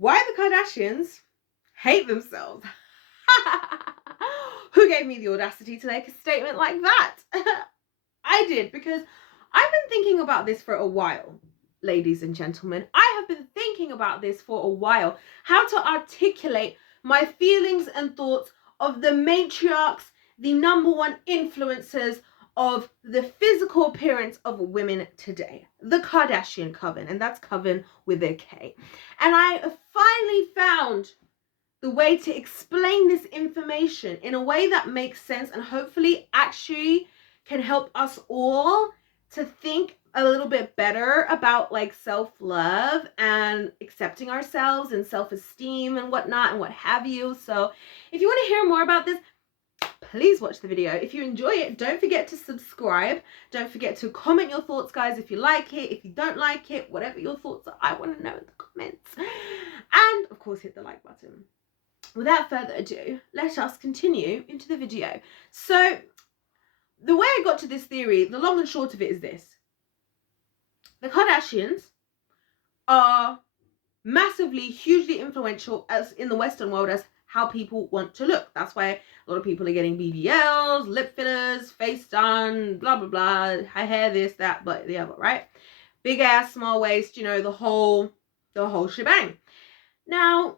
why the Kardashians hate themselves. Who gave me the audacity to make a statement like that? I did, because I've been thinking about this for a while, ladies and gentlemen. I have been thinking about this for a while, how to articulate my feelings and thoughts of the matriarchs, the number one influencers of the physical appearance of women today, the Kardashian coven, and that's coven with a K. And I finally found the way to explain this information in a way that makes sense and hopefully actually can help us all to think a little bit better about like self-love and accepting ourselves and self-esteem and whatnot and what have you. So if you want to hear more about this, please watch the video. If you enjoy it, don't forget to subscribe. Don't forget to comment your thoughts, guys, if you like it. If you don't like it, whatever your thoughts are, I want to know in the comments. And of course, hit the like button. Without further ado, let us continue into the video. So the way I got to this theory, the long and short of it is this. The Kardashians are massively, hugely influential as in the Western world as how people want to look. That's why a lot of people are getting BBLs, lip fillers, face done, blah, blah, blah, hair, this, that, but the other, right? Big ass, small waist, you know, the whole shebang. Now,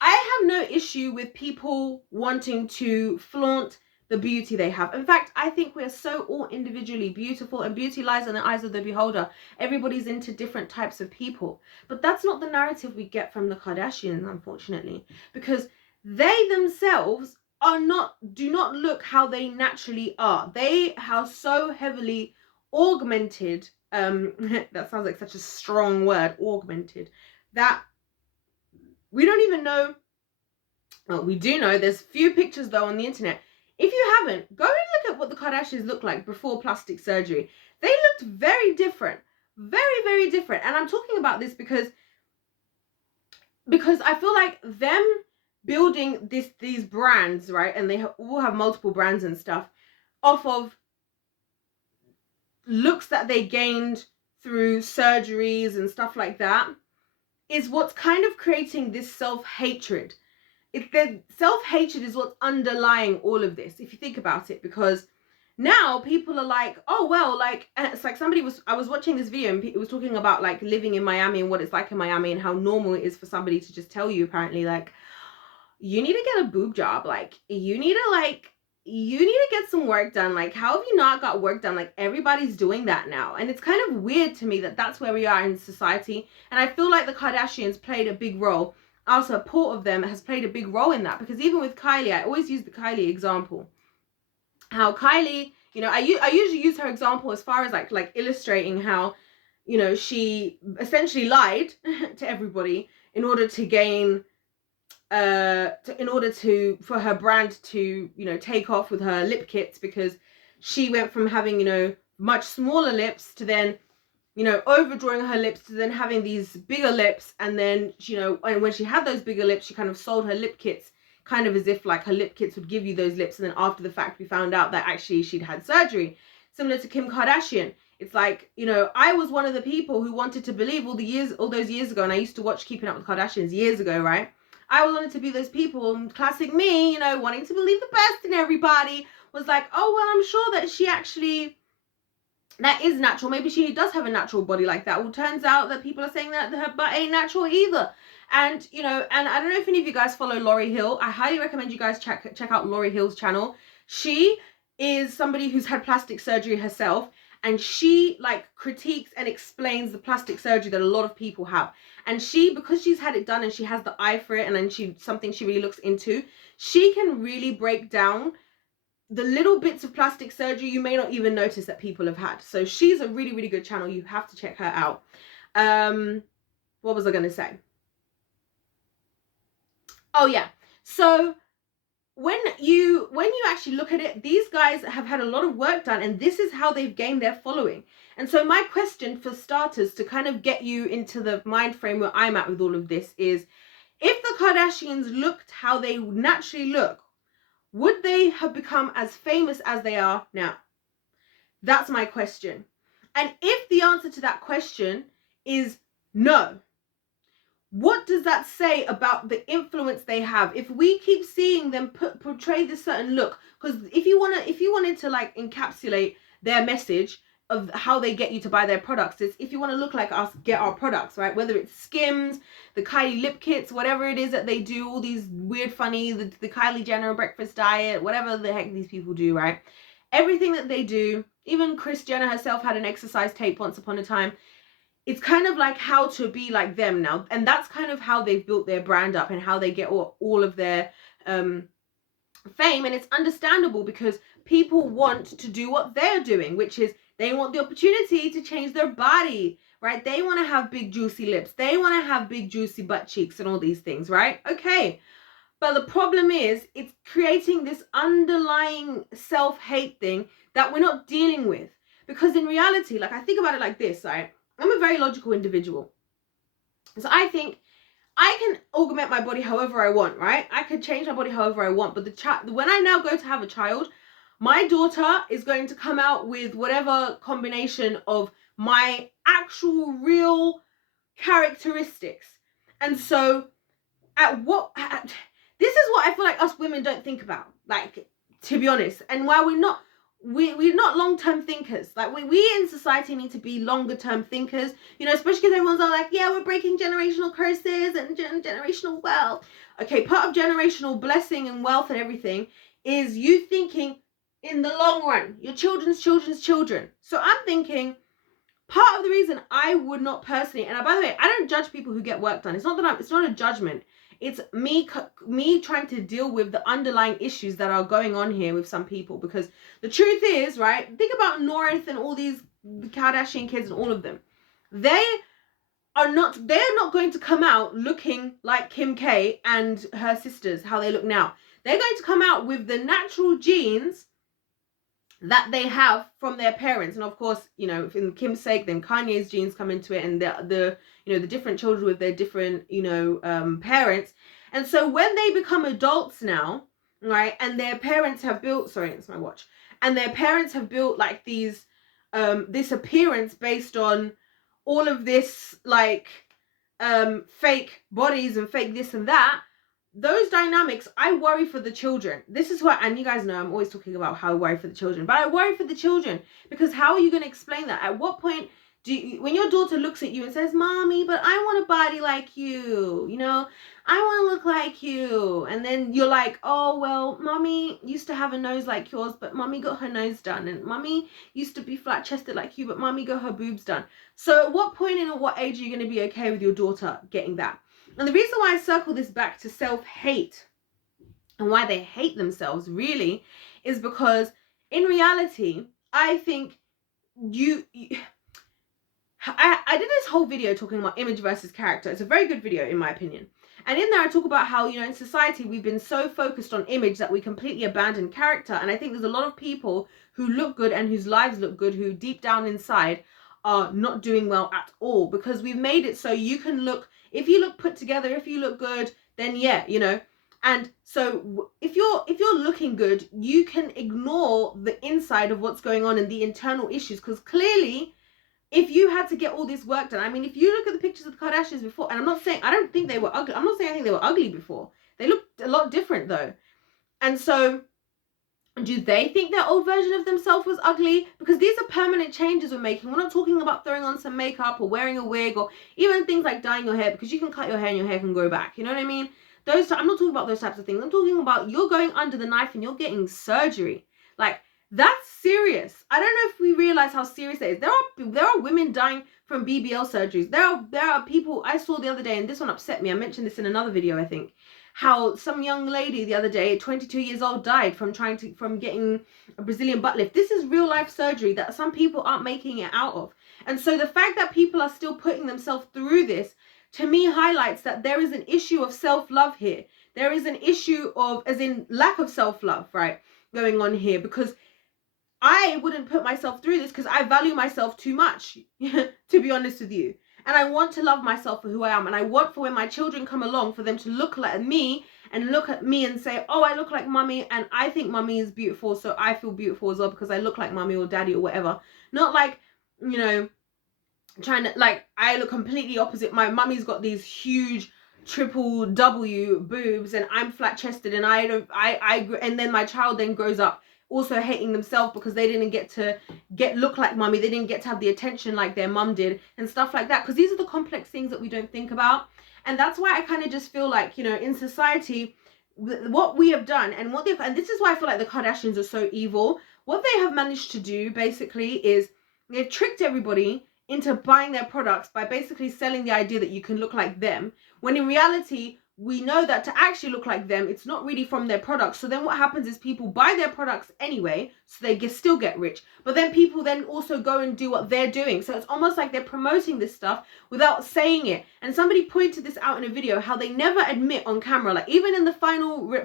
I have no issue with people wanting to flaunt the beauty they have. In fact, I think we're so all individually beautiful, and beauty lies in the eyes of the beholder. Everybody's into different types of people. But that's not the narrative we get from the Kardashians, unfortunately, because they themselves do not look how they naturally are. They are so heavily augmented, that sounds like such a strong word, augmented, that we don't even know. Well, we do know there's few pictures though on the internet. If you haven't, go and look at what the Kardashians look like before plastic surgery. They looked very different. Very, very different. And I'm talking about this because I feel like them building these brands, right? And they all have multiple brands and stuff off of looks that they gained through surgeries and stuff like that is what's kind of creating this self-hatred. The self-hatred is what's underlying all of this, if you think about it, because now people are like, oh, well, like, it's like I was watching this video and it was talking about like living in Miami and what it's like in Miami and how normal it is for somebody to just tell you, apparently, like, you need to get a boob job. Like, you need to get some work done. Like, how have you not got work done? Like, everybody's doing that now. And it's kind of weird to me that that's where we are in society. And I feel like the Kardashians played a big role. Our support of them has played a big role in that, because even with Kylie, I always use the Kylie example. How Kylie, you know, I usually use her example as far as like illustrating how, you know, she essentially lied to everybody in order to gain, for her brand to, you know, take off with her lip kits, because she went from having, you know, much smaller lips to then, you know, overdrawing her lips to then having these bigger lips. And then, you know, and when she had those bigger lips, she kind of sold her lip kits kind of as if like her lip kits would give you those lips. And then after the fact, we found out that actually she'd had surgery. Similar to Kim Kardashian. It's like, you know, I was one of the people who wanted to believe all those years ago, and I used to watch Keeping Up with Kardashians years ago, right? I wanted to be those people, classic me, you know, wanting to believe the best in everybody, was like, oh, well, I'm sure that she actually, that is natural. Maybe she does have a natural body like that. Well, turns out that people are saying that her butt ain't natural either. And, you know, and I don't know if any of you guys follow Lauryn Hill. I highly recommend you guys check out Lauryn Hill's channel. She is somebody who's had plastic surgery herself, and she like critiques and explains the plastic surgery that a lot of people have. And she, because she's had it done and she has the eye for it, and then something she really looks into, she can really break down the little bits of plastic surgery you may not even notice that people have had. So she's a really, really good channel. You have to check her out. What was I going to say? Oh yeah. So when you actually look at it, these guys have had a lot of work done, and this is how they've gained their following. And so my question, for starters, to kind of get you into the mind frame where I'm at with all of this, is if the Kardashians looked how they naturally look, would they have become as famous as they are now? That's my question. And if the answer to that question is no, what does that say about the influence they have? If we keep seeing them portray this certain look, because if you wanted to like encapsulate their message of how they get you to buy their products, is if you want to look like us, get our products, right? Whether it's Skims, the Kylie lip kits, whatever it is that they do, all these weird, funny, the Kylie Jenner breakfast diet, whatever the heck these people do, right? Everything that they do, even Kris Jenner herself had an exercise tape once upon a time. It's kind of like how to be like them now, and that's kind of how they've built their brand up and how they get all of their fame. And it's understandable because people want to do what they're doing, which is they want the opportunity to change their body, right? They want to have big juicy lips, they want to have big juicy butt cheeks and all these things, right? Okay, but the problem is it's creating this underlying self-hate thing that we're not dealing with. Because in reality, like, I think about it like this, right? I'm a very logical individual. So I think I can augment my body however I want, right? I could change my body however I want. But when I now go to have a child, my daughter is going to come out with whatever combination of my actual real characteristics. And so this is what I feel like us women don't think about, like, to be honest. And while we're not long-term thinkers, like we in society need to be longer-term thinkers, you know, especially because everyone's all like, yeah, we're breaking generational curses and generational wealth. Okay, part of generational blessing and wealth and everything is you thinking in the long run, your children's children. So I'm thinking part of the reason I would not personally, and by the way, I don't judge people who get work done. It's not a judgment. It's me trying to deal with the underlying issues that are going on here with some people. Because the truth is, right, think about North and all these Kardashian kids and all of them. They're not going to come out looking like Kim K and her sisters, how they look now. They're going to come out with the natural genes that they have from their parents. And of course, you know, in Kim's sake, then Kanye's genes come into it, and the you know, the different children with their different, you know, parents. And so when they become adults now, right, and their parents have built, sorry, it's my watch, and their parents have built like these this appearance based on all of this, like, fake bodies and fake this and that, those dynamics, I worry for the children. This is why, and you guys know I'm always talking about how I worry for the children, but I worry for the children because how are you going to explain that? At what point when your daughter looks at you and says, "Mommy, but I want a body like you, you know, I want to look like you," and then you're like, "Oh, well, Mommy used to have a nose like yours, but Mommy got her nose done, and Mommy used to be flat-chested like you, but Mommy got her boobs done." So at what point and at what age are you going to be okay with your daughter getting that? And the reason why I circle this back to self-hate and why they hate themselves really is because in reality, I think I did this whole video talking about image versus character. It's a very good video in my opinion. And in there I talk about how, you know, in society we've been so focused on image that we completely abandon character. And I think there's a lot of people who look good and whose lives look good who deep down inside are not doing well at all, because we've made it so you can look, if you look put together, if you look good, then yeah, you know. And so if you're looking good, you can ignore the inside of what's going on and the internal issues, because clearly if you had to get all this work done, I mean, if you look at the pictures of the Kardashians before, and I'm not saying I don't think they were ugly, I'm not saying I think they were ugly before, they looked a lot different though. And so do they think their old version of themselves was ugly? Because these are permanent changes we're making. We're not talking about throwing on some makeup or wearing a wig or even things like dyeing your hair, because you can cut your hair and your hair can grow back. You know what I mean? I'm not talking about those types of things. I'm talking about you're going under the knife and you're getting surgery. Like, that's serious. I don't know if we realize how serious that is. There are women dying from BBL surgeries. There are people I saw the other day, and this one upset me. I mentioned this in another video, I think. How some young lady the other day, 22 years old, died from getting a Brazilian butt lift. This is real life surgery that some people aren't making it out of. And so the fact that people are still putting themselves through this, to me, highlights that there is an issue of self-love here. There is an issue of, as in lack of self-love, right, going on here. Because I wouldn't put myself through this because I value myself too much, to be honest with you. And I want to love myself for who I am. And I want for when my children come along, for them to look like me and look at me and say, oh, I look like mummy and I think mummy is beautiful, so I feel beautiful as well because I look like mummy or daddy or whatever. Not like, you know, trying to, like, I look completely opposite. My mummy's got these huge triple W boobs, and I'm flat chested, and and then my child then grows up also hating themselves because they didn't get to look like mummy. They didn't get to have the attention like their mum did and stuff like that, because these are the complex things that we don't think about. And that's why I kind of just feel like, you know, in society, what we have done, and and this is why I feel like the Kardashians are so evil. What they have managed to do basically is they've tricked everybody into buying their products by basically selling the idea that you can look like them, when in reality we know that to actually look like them, it's not really from their products. So then what happens is people buy their products anyway, so they still get rich, but then people then also go and do what they're doing. So it's almost like they're promoting this stuff without saying it. And somebody pointed this out in a video, how they never admit on camera, like even in the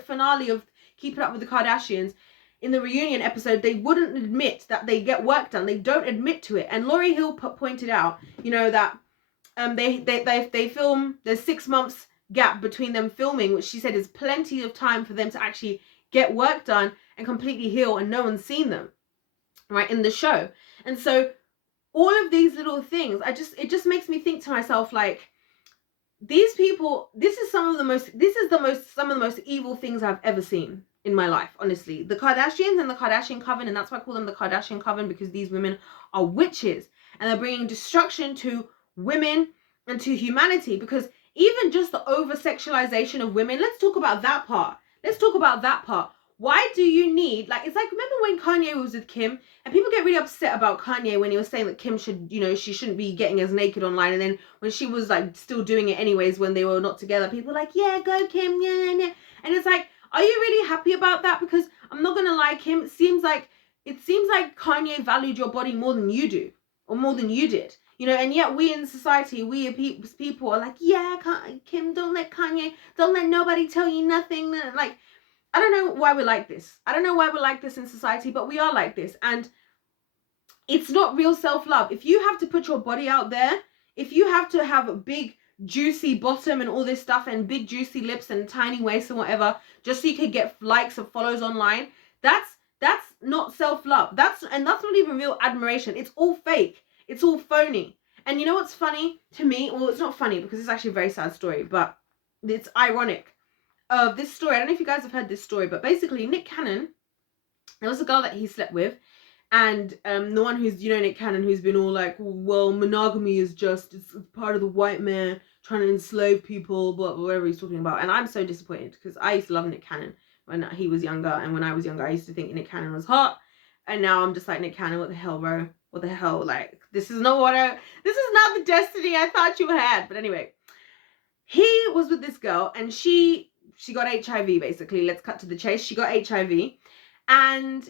finale of Keeping Up with the Kardashians, in the reunion episode, they wouldn't admit that they get work done. They don't admit to it. And Lauryn Hill pointed out, you know, that they film, there's 6 months gap between them filming, which she said is plenty of time for them to actually get work done and completely heal, and no one's seen them, right, in the show. And so all of these little things, it just makes me think to myself, like, these people, some of the most evil things I've ever seen in my life, honestly. The Kardashians and the Kardashian coven, and that's why I call them the Kardashian coven, because these women are witches, and they're bringing destruction to women and to humanity. Because even just the over sexualization of women, let's talk about that part. Why do you need, like, it's like, remember when Kanye was with Kim, and people get really upset about Kanye when he was saying that Kim should, you know, she shouldn't be getting as naked online, and then when she was like still doing it anyways when they were not together, people were like, yeah, go Kim, yeah. And it's like, are you really happy about that? Because I'm not gonna lie, Kim, it seems like Kanye valued your body more than you do, or more than you did, you know. And yet we in society, we people are like, yeah, Kim, don't let nobody tell you nothing. Like, I don't know why we're like this. I don't know why we're like this in society, but we are like this. And it's not real self-love. If you have to put your body out there, if you have to have a big juicy bottom and all this stuff, and big juicy lips and tiny waist and whatever, just so you can get likes or follows online, that's not self-love. That's not even real admiration. It's all fake. It's all phony. And you know what's funny to me? Well, it's not funny because it's actually a very sad story, but it's ironic. Of this story, I don't know if you guys have heard this story, but basically Nick Cannon, there was a girl that he slept with, and the one who's, you know, Nick Cannon, who's been all like, well, monogamy is just, it's part of the white man trying to enslave people, but whatever he's talking about. And I'm so disappointed, because I used to love Nick Cannon when he was younger, and when I was younger I used to think Nick Cannon was hot, and now I'm just like, Nick Cannon, what the hell, bro? What the hell? Like, this is not the destiny I thought you had. But anyway, he was with this girl, and she got HIV, basically. Let's cut to the chase. She got HIV. And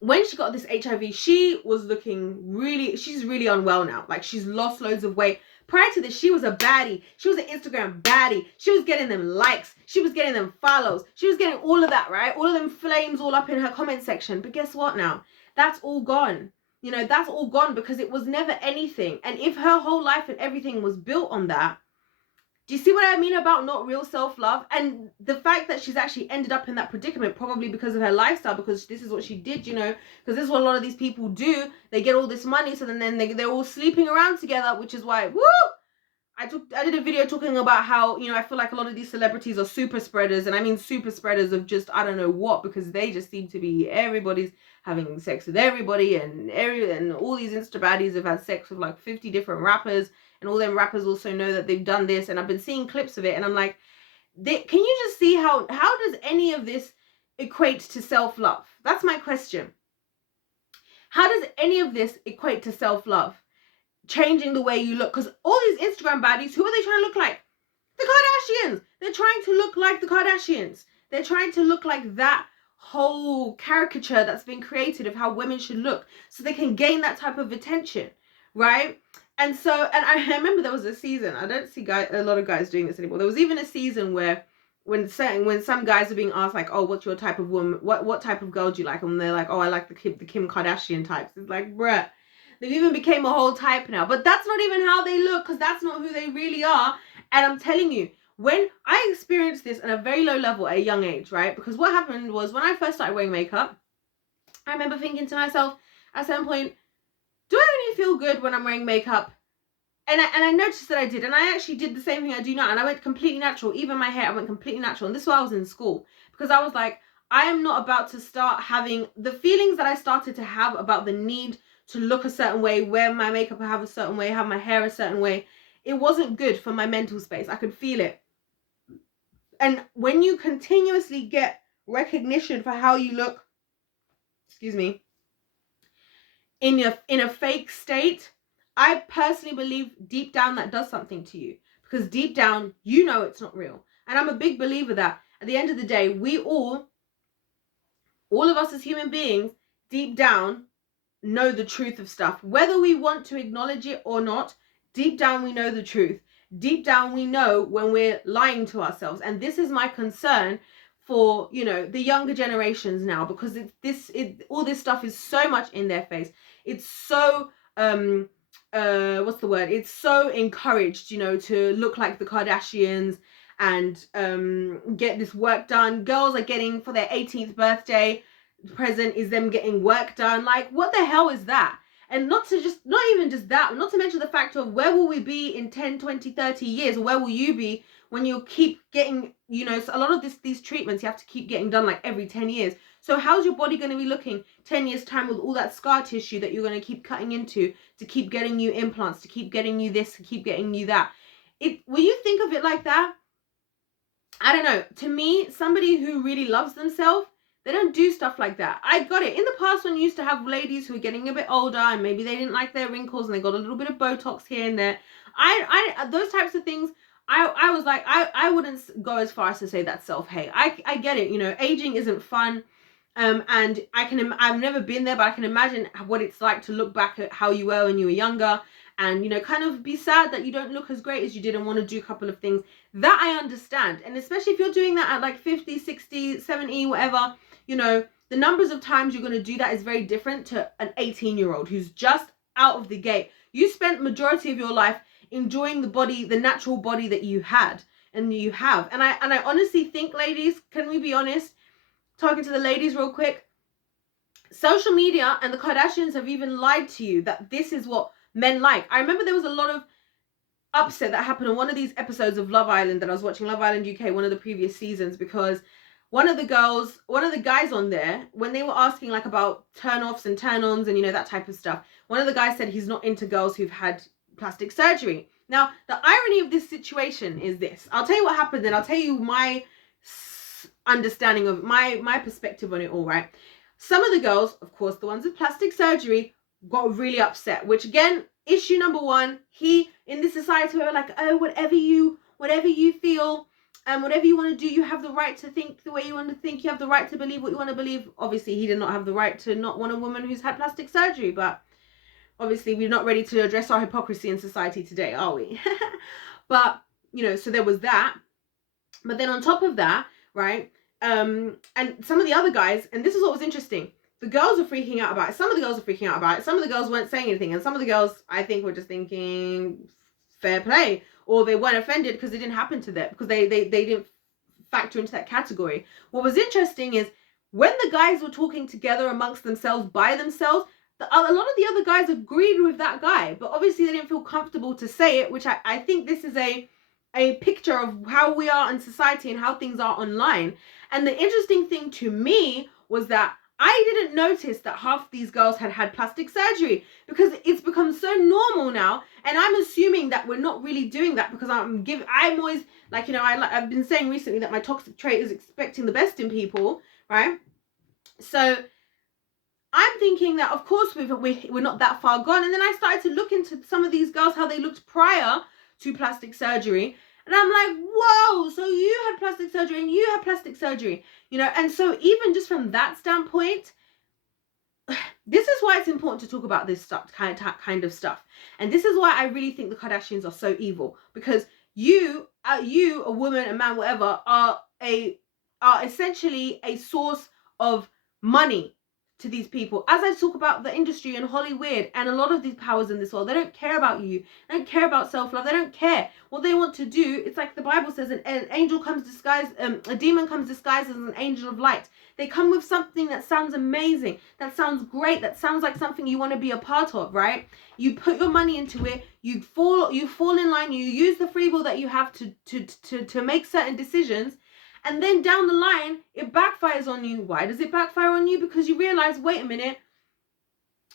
when she got this HIV, she was looking she's really unwell now. Like, she's lost loads of weight. Prior to this, she was a baddie. She was an Instagram baddie. She was getting them likes. She was getting them follows. She was getting all of that, right? All of them flames all up in her comment section. But guess what now? That's all gone. You know, that's all gone, because it was never anything. And if her whole life and everything was built on that, do you see what I mean about not real self-love? And the fact that she's actually ended up in that predicament, probably because of her lifestyle, because this is what she did, you know, because this is what a lot of these people do. They get all this money, so then they're all sleeping around together, which is why, woo! I did a video talking about how, you know, I feel like a lot of these celebrities are super spreaders, and I mean super spreaders of just, I don't know what, because they just seem to be, everybody's having sex with everybody, and all these Insta baddies have had sex with like 50 different rappers, and all them rappers also know that they've done this, and I've been seeing clips of it, and I'm like, can you just see how does any of this equate to self-love? That's my question. How does any of this equate to self-love? Changing the way you look, because all these Instagram baddies, who are they trying to look like? The Kardashians. They're trying to look like the Kardashians. They're trying to look like that whole caricature that's been created of how women should look, so they can gain that type of attention, right? And so, and I remember there was a season, I don't see a lot of guys doing this anymore. There was even a season where when some guys are being asked, like, oh, what's your type of woman? What type of girl do you like? And they're like, oh, I like the Kim Kardashian types. It's like, bruh. They've even became a whole type now. But that's not even how they look, because that's not who they really are. And I'm telling you, when I experienced this at a very low level at a young age, right? Because what happened was, when I first started wearing makeup, I remember thinking to myself at some point, do I only feel good when I'm wearing makeup? And I noticed that I did, and I actually did the same thing I do now, and I went completely natural. Even my hair, I went completely natural, and this is why I was in school, because I was like, I am not about to start having the feelings that I started to have about the need to look a certain way, wear my makeup have a certain way, have my hair a certain way. It wasn't good for my mental space. I could feel it. And when you continuously get recognition for how you look, excuse me, in a fake state, I personally believe deep down that does something to you, because deep down you know it's not real. And I'm a big believer that at the end of the day, we all of us as human beings, deep down know the truth of stuff, whether we want to acknowledge it or not. Deep down we know the truth. Deep down we know when we're lying to ourselves. And this is my concern for, you know, the younger generations now, because all this stuff is so much in their face. It's so what's the word, it's so encouraged, you know, to look like the Kardashians and get this work done. Girls are getting, for their 18th birthday present is them getting work done. Like, what the hell is that? And not even just that, not to mention the fact of where will we be in 10, 20, 30 years, or where will you be when you keep getting, you know, a lot of these treatments you have to keep getting done like every 10 years. So how's your body going to be looking 10 years time with all that scar tissue that you're going to keep cutting into to keep getting you implants, to keep getting you this, to keep getting you that? Will you think of it like that? I don't know. To me, somebody who really loves themselves, they don't do stuff like that. I got it. In the past, when you used to have ladies who were getting a bit older and maybe they didn't like their wrinkles and they got a little bit of Botox here and there, I those types of things, I was like, I wouldn't go as far as to say that's self-hate. I get it. You know, aging isn't fun. And I've never been there, but I can imagine what it's like to look back at how you were when you were younger and, you know, kind of be sad that you don't look as great as you did and want to do a couple of things. That I understand. And especially if you're doing that at like 50, 60, 70, whatever, you know, the numbers of times you're going to do that is very different to an 18-year-old who's just out of the gate. You spent majority of your life enjoying the body, the natural body that you had and you have. And I honestly think, ladies, can we be honest? Talking to the ladies real quick, social media and the Kardashians have even lied to you that this is what men like. I remember there was a lot of upset that happened on one of these episodes of Love Island that I was watching, Love Island UK, one of the previous seasons, because one of the guys on there, when they were asking like about turn-offs and turn-ons and, you know, that type of stuff, one of the guys said he's not into girls who've had plastic surgery. Now, the irony of this situation is this. I'll tell you what happened, and I'll tell you my understanding of my perspective on it all, right? Some of the girls, of course, the ones with plastic surgery, got really upset, which again, issue number one, in this society where we're like, oh, whatever you feel and whatever you want to do, you have the right to think the way you want to think, you have the right to believe what you want to believe. Obviously, he did not have the right to not want a woman who's had plastic surgery, but obviously we're not ready to address our hypocrisy in society today, are we? But, you know, so there was that. But then on top of that, right, and some of the other guys, and this is what was interesting, the girls were freaking out about it. Some of the girls were freaking out about it. Some of the girls weren't saying anything. And some of the girls, I think, were just thinking, fair play. Or they weren't offended because it didn't happen to them, because they didn't factor into that category. What was interesting is when the guys were talking together amongst themselves, by themselves, a lot of the other guys agreed with that guy. But obviously they didn't feel comfortable to say it, which I think this is a picture of how we are in society and how things are online. And the interesting thing to me was that I didn't notice that half these girls had plastic surgery, because it's become so normal now. And I'm assuming that we're not really doing that, because I'm always like, you know, I've been saying recently that my toxic trait is expecting the best in people, right? So I'm thinking that, of course, we're not that far gone. And then I started to look into some of these girls, how they looked prior to plastic surgery. And I'm like, whoa, so you had plastic surgery and you had plastic surgery, you know? And so even just from that standpoint, this is why it's important to talk about this stuff, kind of stuff. And this is why I really think the Kardashians are so evil, because you, a woman, a man, whatever, are essentially a source of money to these people. As I talk about the industry and Hollywood and a lot of these powers in this world, they don't care about you. They don't care about self-love. They don't care. What they want to do, it's like the Bible says, an angel comes disguised, a demon comes disguised as an angel of light. They come with something that sounds amazing, that sounds great, that sounds like something you want to be a part of, right? You put your money into it, you fall in line, you use the free will that you have to make certain decisions, and then down the line, it backfires on you. Why does it backfire on you? Because you realize, wait a minute,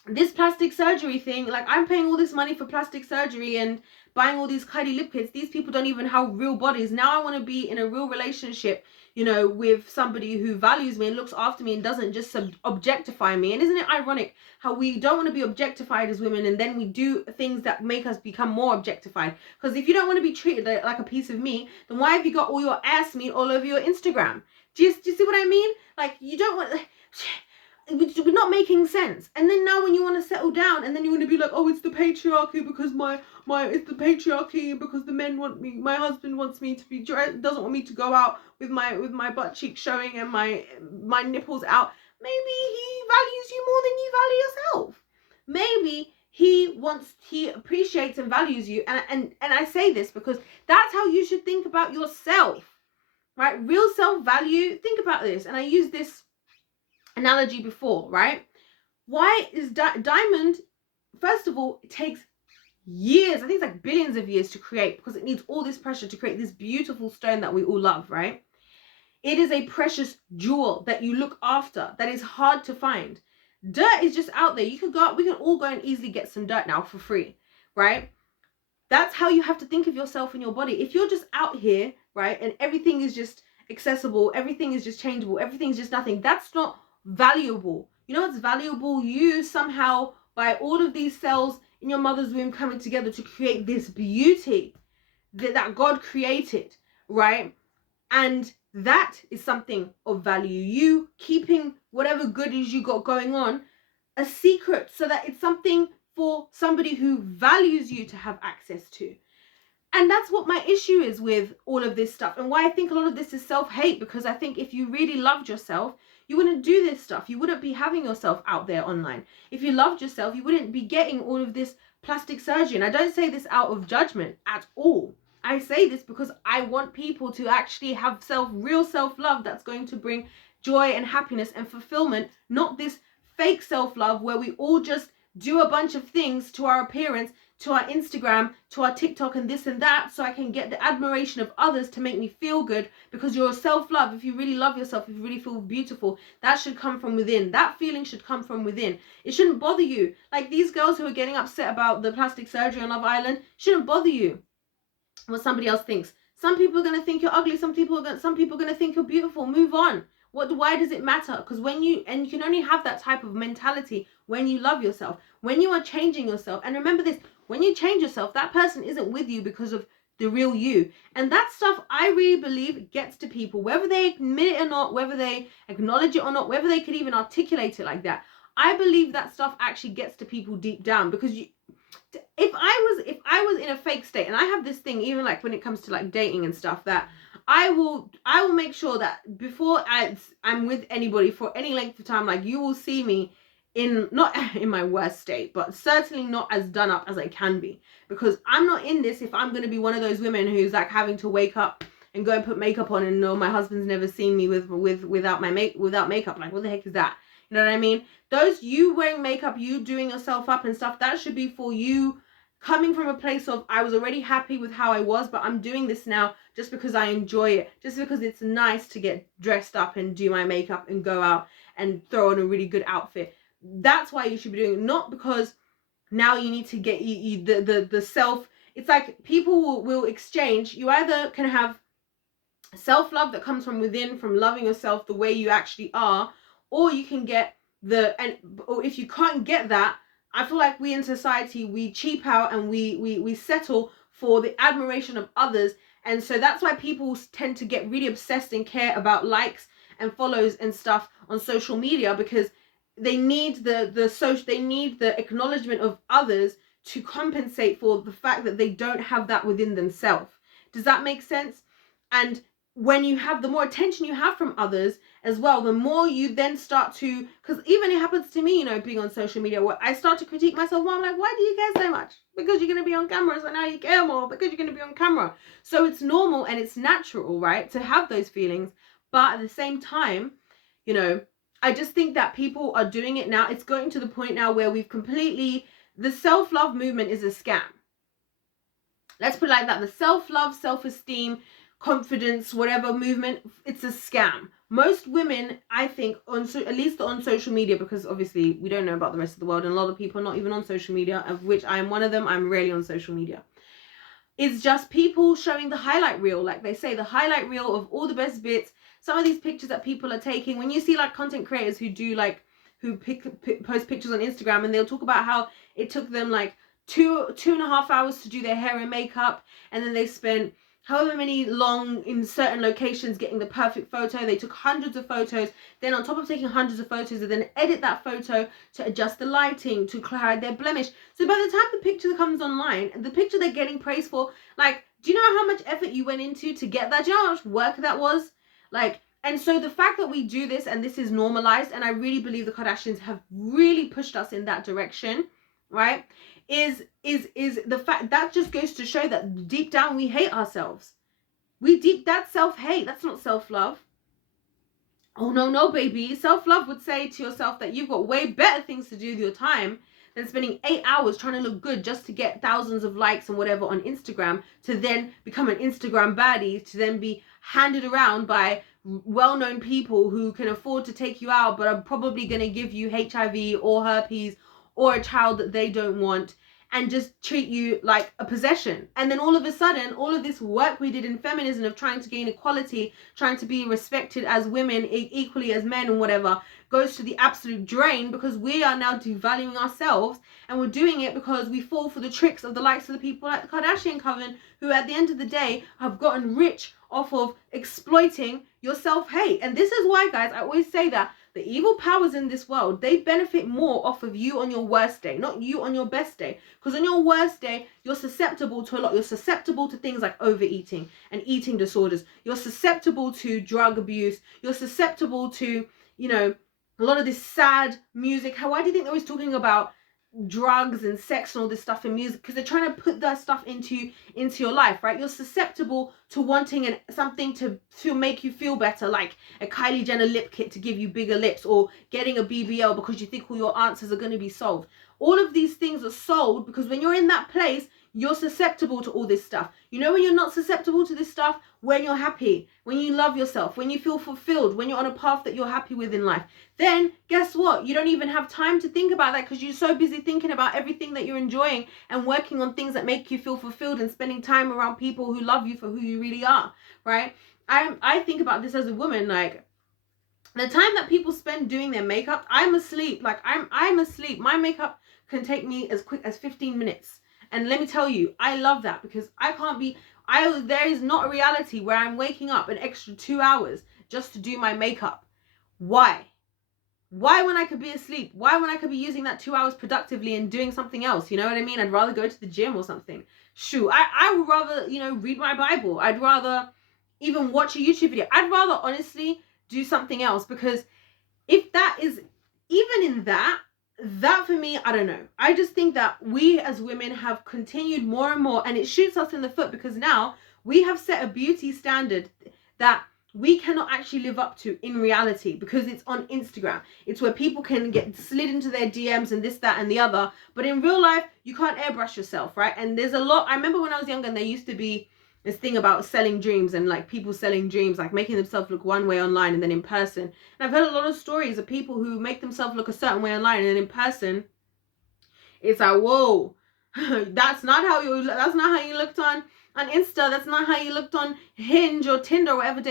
this plastic surgery thing, like I'm paying all this money for plastic surgery and buying all these Kylie lip kits. These people don't even have real bodies. Now I want to be in a real relationship, you know, with somebody who values me and looks after me and doesn't just objectify me. And isn't it ironic how we don't want to be objectified as women, and then we do things that make us become more objectified? Because if you don't want to be treated like a piece of meat, then why have you got all your ass meat all over your Instagram? Do you see what I mean? Like, you don't want... We're not making sense. And then now when you want to settle down, and then you want to be like, oh, it's the patriarchy because it's the patriarchy because the men want me, my husband wants me to be dressed, doesn't want me to go out with my butt cheeks showing and my nipples out. Maybe he values you more than you value yourself. Maybe he appreciates and values you. And I say this because that's how you should think about yourself, right? Real self-value. Think about this. And I use this analogy before, right? Why is diamond, first of all, it takes years, I think it's like billions of years to create, because it needs all this pressure to create this beautiful stone that we all love, right? It is a precious jewel that you look after, that is hard to find. Dirt is just out there. You can go, we can all go and easily get some dirt now for free, right? That's how you have to think of yourself and your body. If you're just out here, right, and everything is just accessible, everything is just changeable, everything's just nothing, that's not valuable. You know what's valuable? You somehow, by all of these cells in your mother's womb coming together to create this beauty that God created, right? And that is something of value. You keeping whatever goodies you got going on a secret, so that it's something for somebody who values you to have access to. And that's what my issue is with all of this stuff, and why I think a lot of this is self-hate, because I think if you really loved yourself, you wouldn't do this stuff. You wouldn't be having yourself out there online. If you loved yourself, you wouldn't be getting all of this plastic surgery. And I don't say this out of judgment at all. I say this because I want people to actually have real self-love that's going to bring joy and happiness and fulfillment, not this fake self-love where we all just do a bunch of things to our appearance, to our Instagram, to our TikTok and this and that, so I can get the admiration of others to make me feel good. Because your self-love, if you really love yourself, if you really feel beautiful, that should come from within. That feeling should come from within. It shouldn't bother you. Like these girls who are getting upset about the plastic surgery on Love Island, shouldn't bother you what somebody else thinks. Some people are going to think you're ugly. Some people are going to think you're beautiful. Move on. Why does it matter? Because you can only have that type of mentality when you love yourself, when you are changing yourself. And remember this, when you change yourself, that person isn't with you because of the real you. And that stuff, I really believe, gets to people, whether they admit it or not, whether they acknowledge it or not, whether they could even articulate it like that. I believe that stuff actually gets to people deep down, because if I was in a fake state, and I have this thing, even like when it comes to like dating and stuff, that I will make sure that before I'm with anybody for any length of time, like you will see me not in my worst state, but certainly not as done up as I can be, because I'm not in this if I'm going to be one of those women who's like having to wake up and go and put makeup on, and no, my husband's never seen me without makeup. Like, what the heck is that? You know what I mean? Those, you wearing makeup, you doing yourself up and stuff, that should be for you coming from a place of, I was already happy with how I was, but I'm doing this now just because I enjoy it, just because it's nice to get dressed up and do my makeup and go out and throw on a really good outfit. That's why you should be doing it, not because now you need to get the self. It's like people will exchange. You either can have self-love that comes from within, from loving yourself the way you actually are, or you can get or if you can't get that, I feel like we in society, we cheap out and we settle for the admiration of others. And so that's why people tend to get really obsessed and care about likes and follows and stuff on social media, because they need they need the acknowledgement of others to compensate for the fact that they don't have that within themselves. Does that make sense? And when you have, the more attention you have from others as well, the more you then start to, because even it happens to me, you know, being on social media, where I start to critique myself more. I'm like, why do you care so much? Because you're going to be on camera, so now you care more because you're going to be on camera. So it's normal and it's natural, right, to have those feelings. But at the same time, you know, I just think that people are doing it now. It's going to the point now where we've completely, the self-love movement is a scam. Let's put it like that. The self-love, self-esteem, confidence, whatever movement, it's a scam. Most women, I think, at least on social media, because obviously we don't know about the rest of the world, and a lot of people are not even on social media, of which I am one of them. I'm rarely on social media. It's just people showing the highlight reel, like they say, the highlight reel of all the best bits. Some of these pictures that people are taking, when you see like content creators who do like, who post pictures on Instagram, and they'll talk about how it took them like two and a half hours to do their hair and makeup, and then they spent however many long in certain locations getting the perfect photo. They took hundreds of photos. Then on top of taking hundreds of photos, they then edit that photo to adjust the lighting, to hide their blemish. So by the time the picture comes online, the picture they're getting praised for, like, do you know how much effort you went into to get that? Do you know how much work that was? Like, and so the fact that we do this and this is normalized, and I really believe the Kardashians have really pushed us in that direction, right? Is the fact that just goes to show that deep down we hate ourselves. That's self-hate. That's not self-love. Oh no, baby. Self-love would say to yourself that you've got way better things to do with your time than spending 8 hours trying to look good just to get thousands of likes and whatever on Instagram, to then become an Instagram baddie, to then be handed around by well-known people who can afford to take you out but are probably going to give you HIV or herpes or a child that they don't want, and just treat you like a possession. And then all of a sudden, all of this work we did in feminism of trying to gain equality, trying to be respected as women equally as men and whatever, goes to the absolute drain because we are now devaluing ourselves, and we're doing it because we fall for the tricks of the likes of the people like the Kardashian coven, who at the end of the day have gotten rich off of exploiting your self-hate. And this is why, guys, I always say that the evil powers in this world, they benefit more off of you on your worst day, not you on your best day. Because on your worst day, you're susceptible to a lot. You're susceptible to things like overeating and eating disorders. You're susceptible to drug abuse. You're susceptible to, you know, a lot of this sad music. Why do you think they're always talking about drugs and sex and all this stuff in music? Because they're trying to put that stuff into your life, right? You're susceptible to wanting something to make you feel better, like a Kylie Jenner lip kit to give you bigger lips, or getting a BBL because you think all your answers are going to be solved. All of these things are sold because when you're in that place, you're susceptible to all this stuff. You know when you're not susceptible to this stuff? When you're happy, when you love yourself, when you feel fulfilled, when you're on a path that you're happy with in life. Then guess what? You don't even have time to think about that because you're so busy thinking about everything that you're enjoying and working on things that make you feel fulfilled and spending time around people who love you for who you really are, right? I think about this as a woman, like the time that people spend doing their makeup, I'm asleep. Like I'm asleep. My makeup can take me as quick as 15 minutes. And let me tell you, I love that because there is not a reality where I'm waking up an extra 2 hours just to do my makeup. Why? Why when I could be asleep? Why when I could be using that 2 hours productively and doing something else? You know what I mean? I'd rather go to the gym or something. Shoot, I would rather, you know, read my Bible. I'd rather even watch a YouTube video. I'd rather honestly do something else, because if that is, even in that for me, I don't know. I just think that we as women have continued more and more, and it shoots us in the foot because now we have set a beauty standard that we cannot actually live up to in reality, because it's on Instagram. It's where people can get slid into their DMs and this, that, and the other. But in real life, you can't airbrush yourself, right? And there's a lot. I remember when I was younger and there used to be this thing about selling dreams, and like people selling dreams, like making themselves look one way online and then in person. And I've heard a lot of stories of people who make themselves look a certain way online and then in person, it's like, whoa, that's not how you looked on Insta. That's not how you looked on Hinge or Tinder or whatever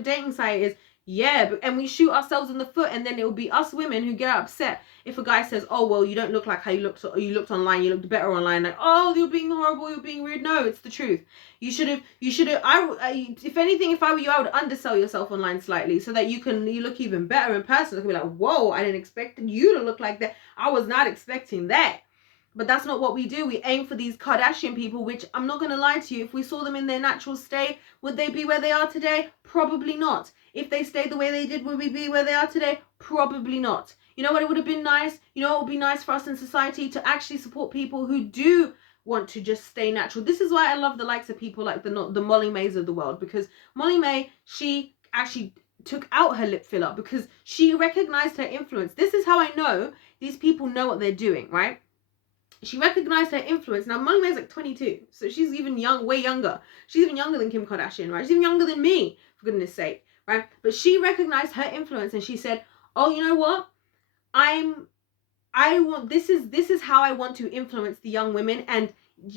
dating site is. Yeah, and we shoot ourselves in the foot, and then it will be us women who get upset if a guy says, oh, well, you don't look like how you looked online, you looked better online. Like, oh, you're being horrible, you're being rude. No, it's the truth. You should have, if anything, if I were you, I would undersell yourself online slightly so that you look even better in person. I could be like, whoa, I didn't expect you to look like that. I was not expecting that. But that's not what we do. We aim for these Kardashian people, which I'm not going to lie to you. If we saw them in their natural state, would they be where they are today? Probably not. If they stayed the way they did, would we be where they are today? Probably not. You know what, it would have been nice? You know what would be nice for us in society? To actually support people who do want to just stay natural. This is why I love the likes of people like the Molly Mays of the world, because Molly May, she actually took out her lip filler because she recognized her influence. This is how I know these people know what they're doing, right? She recognized her influence. Now, Molly May's like 22, so she's even young, way younger. She's even younger than Kim Kardashian, right? She's even younger than me, for goodness sake, right? But she recognized her influence and she said, oh, you know what? This is how I want to influence the young women. And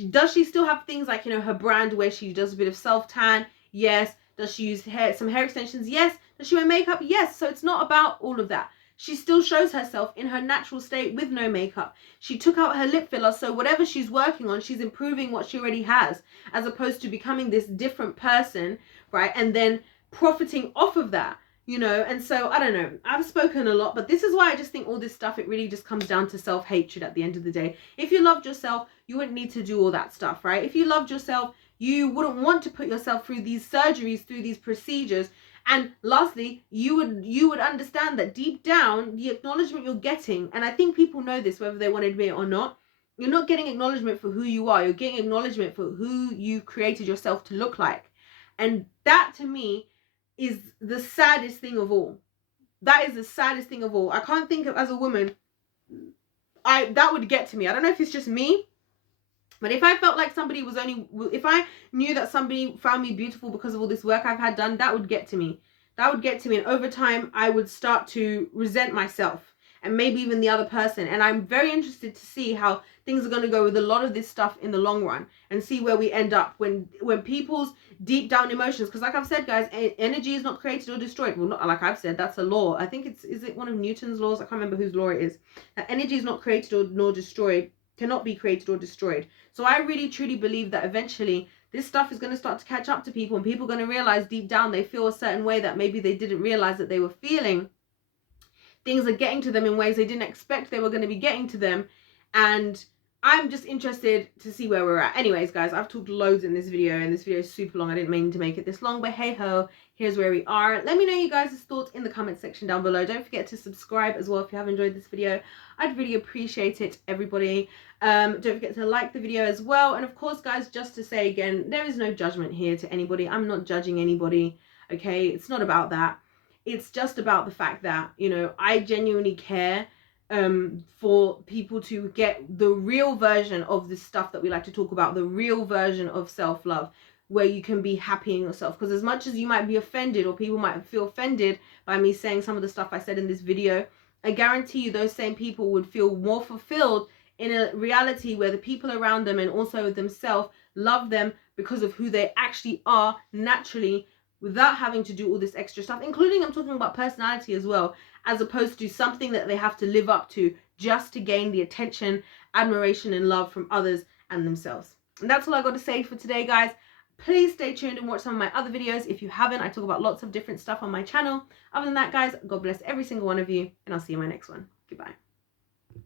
does she still have things like, you know, her brand where she does a bit of self-tan? Yes. Does she use some hair extensions? Yes. Does she wear makeup? Yes. So it's not about all of that. She still shows herself in her natural state with no makeup. She took out her lip filler, so whatever she's working on, she's improving what she already has, as opposed to becoming this different person, right? And then profiting off of that, you know? And so, I don't know, I've spoken a lot, but this is why I just think all this stuff, it really just comes down to self-hatred at the end of the day. If you loved yourself, you wouldn't need to do all that stuff, right? If you loved yourself, you wouldn't want to put yourself through these surgeries, through these procedures. And lastly, you would understand that deep down, the acknowledgement you're getting, and I think people know this, whether they want to admit it or not, you're not getting acknowledgement for who you are. You're getting acknowledgement for who you created yourself to look like. And that, to me, is the saddest thing of all. That is the saddest thing of all. I can't think of, as a woman, that would get to me. I don't know if it's just me, but if I felt like somebody was if I knew that somebody found me beautiful because of all this work I've had done, that would get to me. That would get to me. And over time, I would start to resent myself and maybe even the other person. And I'm very interested to see how things are going to go with a lot of this stuff in the long run, and see where we end up when people's deep down emotions, because like I've said, guys, energy is not created or destroyed. Well, not like I've said, that's a law. I think is it one of Newton's laws? I can't remember whose law it is. That energy is not created nor destroyed, cannot be created or destroyed. So I really truly believe that eventually this stuff is going to start to catch up to people, and people are going to realize deep down they feel a certain way that maybe they didn't realize that they were feeling. Things are getting to them in ways they didn't expect they were going to be getting to them. And I'm just interested to see where we're at. Anyways, guys, I've talked loads in this video, and this video is super long. I didn't mean to make it this long, but hey ho, here's where we are. Let me know you guys' thoughts in the comment section down below. Don't forget to subscribe as well if you have enjoyed this video. I'd really appreciate it, everybody. Don't forget to like the video as well. And of course, guys, just to say again, there is no judgment here to anybody. I'm not judging anybody, okay? It's not about that. It's just about the fact that, you know, I genuinely care for people to get the real version of this stuff that we like to talk about, the real version of self-love, where you can be happy in yourself. Because as much as you might be offended, or people might feel offended by me saying some of the stuff I said in this video, I guarantee you those same people would feel more fulfilled in a reality where the people around them and also themselves love them because of who they actually are naturally, without having to do all this extra stuff, including I'm talking about personality as well, as opposed to something that they have to live up to just to gain the attention, admiration, and love from others and themselves. And that's all I got to say for today, guys. Please stay tuned and watch some of my other videos. If you haven't, I talk about lots of different stuff on my channel. Other than that, guys, God bless every single one of you, and I'll see you in my next one. Goodbye.